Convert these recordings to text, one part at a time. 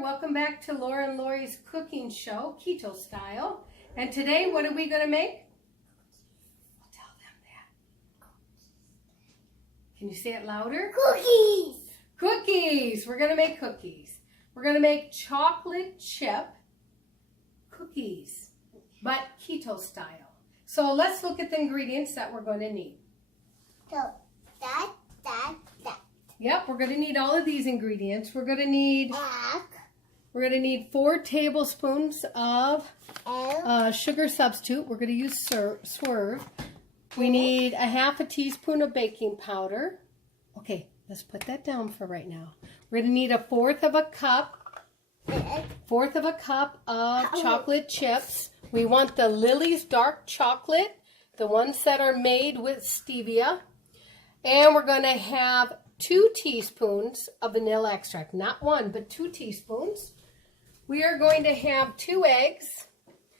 Welcome back to Laura and Laurie's cooking show, Keto Style. And today, what are we going to make? I'll tell them that. Can you say it louder? Cookies! Cookies! We're going to make cookies. We're going to make chocolate chip cookies, but keto style. So let's look at the ingredients that we're going to need. So, that. Yep, we're going to need all of these ingredients. We're going to need... Egg. We're going to need 4 tablespoons of sugar substitute. We're going to use swerve. We need a half a teaspoon of baking powder. Okay, let's put that down for right now. We're going to need a fourth of a cup of chocolate chips. We want the Lily's dark chocolate, the ones that are made with stevia. And we're going to have 2 teaspoons of vanilla extract. Not 1, but 2 teaspoons. We are going to have 2 eggs.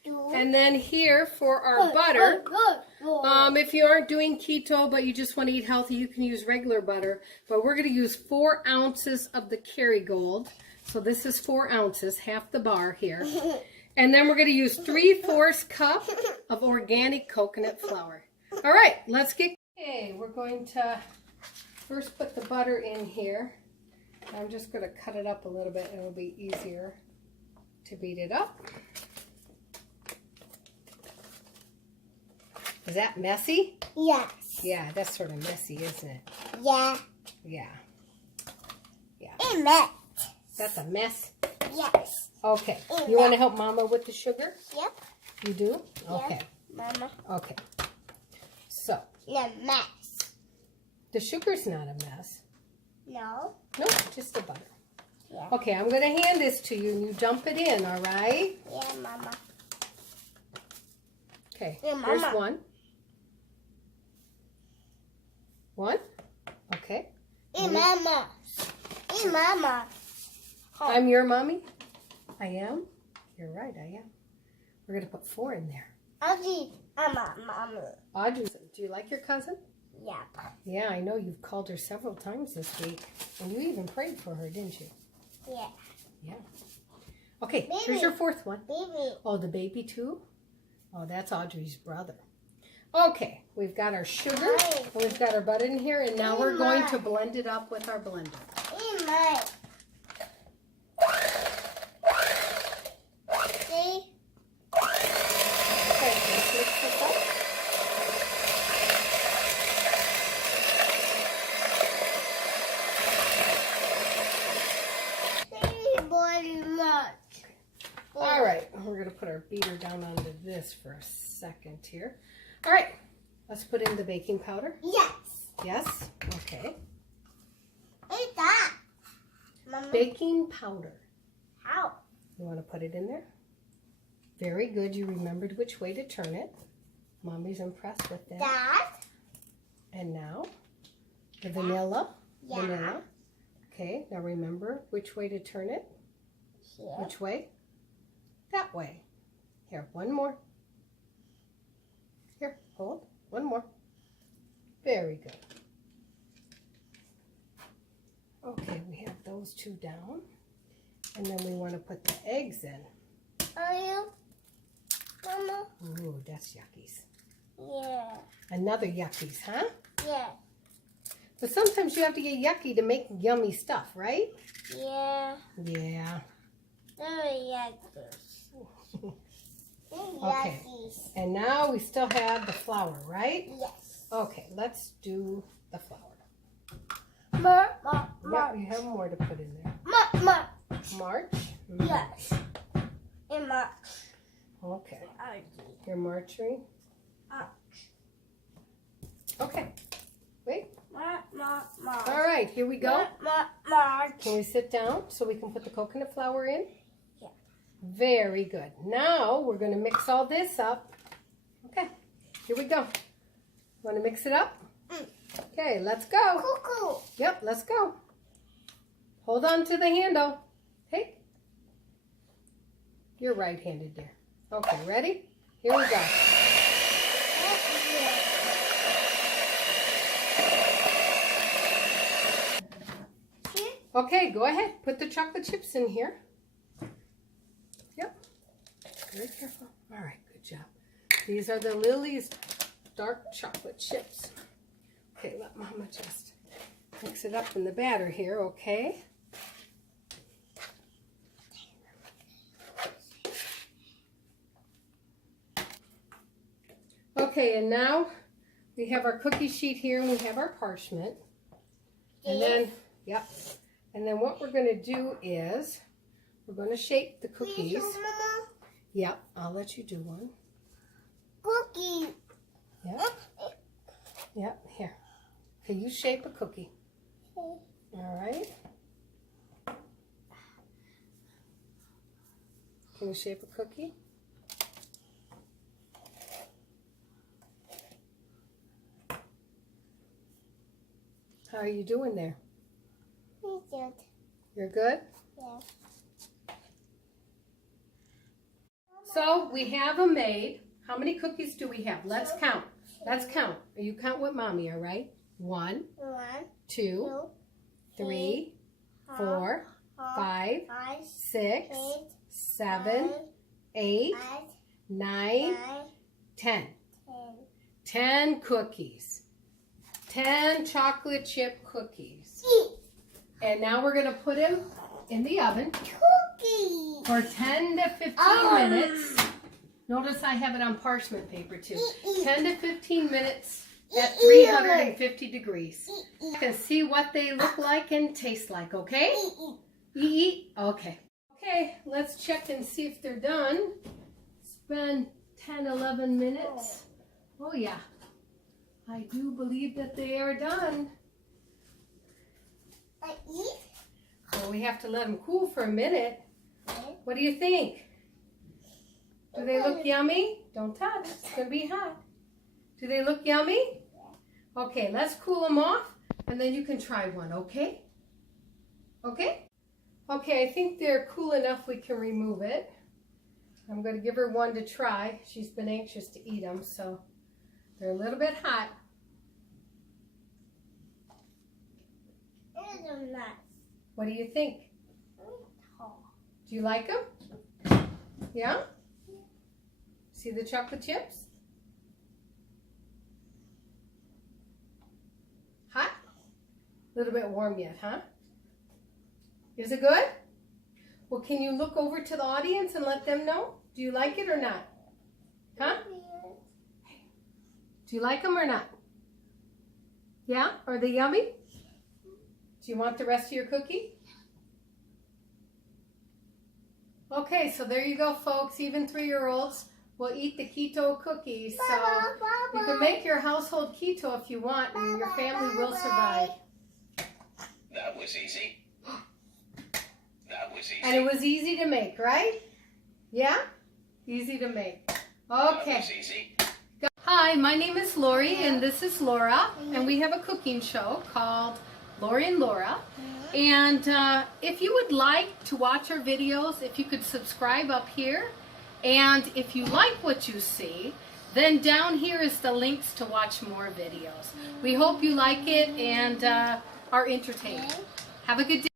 And then here for our butter. If you aren't doing keto, but you just want to eat healthy, you can use regular butter. But we're going to use 4 ounces of the Kerrygold. So this is 4 ounces, half the bar here. And then we're going to use 3/4 cup of organic coconut flour. All right, let's get. Okay, we're going to first put the butter in here. I'm just going to cut it up a little bit, and it'll be easier to beat it up. Is that messy? Yes. Yeah, that's sort of messy, isn't it? Yeah. Yeah. A mess. That's a mess? Yes. Okay. You want to help Mama with the sugar? Yep. You do? Okay. Yeah, Mama. Okay. So. A mess. The sugar's not a mess. No. No, just the butter. Yeah. Okay, I'm going to hand this to you and you dump it in, all right? Yeah, Mama. Okay, Yeah, here's Mama. 1. 1? Okay. Hey, Mama. Hey, Mama. I'm your mommy? I am? You're right, I am. We're going to put 4 in there. Audrey. Mama. Audrey, do you like your cousin? Yep. Yeah, I know you've called her several times this week. And you even prayed for her, didn't you? Yeah. Yeah. Okay, Baby. here's your 4th one. Baby. Oh, the baby too? Oh, that's Audrey's brother. Okay, we've got our sugar, and we've got our butter in here, and now we're going to blend it up with our blender. Hey, Mama. See? Okay, let's mix this up. All right, we're going to put our beater down onto this for a second here. All right, let's put in the baking powder. Yes. Yes? Okay. What's that? Mama. Baking powder. How? You want to put it in there? Very good. You remembered which way to turn it. Mommy's impressed with that. Dad? And now, the vanilla. Yeah. Vanilla. Okay, now remember which way to turn it. Here. Which way? That way. Here, 1 more. Here, hold. 1 more. Very good. Okay, we have those 2 down. And then we want to put the eggs in. Are you? Mama? Ooh, that's yuckies. Yeah. Another yuckies, huh? Yeah. But sometimes you have to get yucky to make yummy stuff, right? Yeah. Yeah. Very yuckies. Okay. And now we still have the flour, right? Yes. Okay, let's do the flour. March. Yeah, we have more to put in there. March? Yes. In March. Okay. You're marching? Okay. Wait. March. All right, here we go. March. Can we sit down so we can put the coconut flour in? Yeah. Very good. Now we're going to mix all this up. Okay, here we go. Want to mix it up? Okay, let's go. Cuckoo. Yep, let's go. Hold on to the handle. Hey. You're right-handed, dear. Okay, ready? Here we go. Okay, go ahead. Put the chocolate chips in here. Very careful. All right, good job. These are the Lily's dark chocolate chips. Okay, let Mama just mix it up in the batter here, okay? Okay, and now we have our cookie sheet here and we have our parchment. And then, yep. And then what we're going to do is we're going to shape the cookies. Yep, I'll let you do one. Cookie. Yep. Yep, here. Okay, you shape a cookie. All right. Can you shape a cookie? How are you doing there? Good. You're good? Yes. So we have them made. How many cookies do we have? Let's count. Let's count. You count with Mommy, all right? 1, 2, 3, 4, 5, 6, 7, 8, 9, 10. 10 cookies. 10 chocolate chip cookies. And now we're going to put them in the oven for 10 to 15 minutes. Notice I have it on parchment paper too. 10 to 15 minutes at 350 degrees. You can see what they look like and taste like, okay? Eat. Okay. Okay, let's check and see if they're done. It's been 10, 11 minutes. Oh yeah. I do believe that they are done. So we have to let them cool for a minute. What do you think? Do they look yummy? Don't touch. It's going to be hot. Do they look yummy? Okay, let's cool them off and then you can try one, okay? Okay? Okay, I think they're cool enough we can remove it. I'm going to give her one to try. She's been anxious to eat them, so they're a little bit hot. What do you think? Do you like them? Yeah? See the chocolate chips? Hot? A little bit warm yet, huh? Is it good? Well, can you look over to the audience and let them know? Do you like it or not? Huh? Do you like them or not? Yeah? Are they yummy? Do you want the rest of your cookie? Okay, so there you go, folks. Even 3-year-olds will eat the keto cookies. So you can make your household keto if you want, and your family will survive. That was easy. That was easy. And it was easy to make, right? Yeah? Easy to make. Okay. That was easy. Hi, my name is Laurie, and this is Laura, and we have a cooking show called Laurie and Laura. And if you would like to watch our videos, if you could subscribe up here, and if you like what you see, then down here is the links to watch more videos. We hope you like it and are entertained. Have a good day.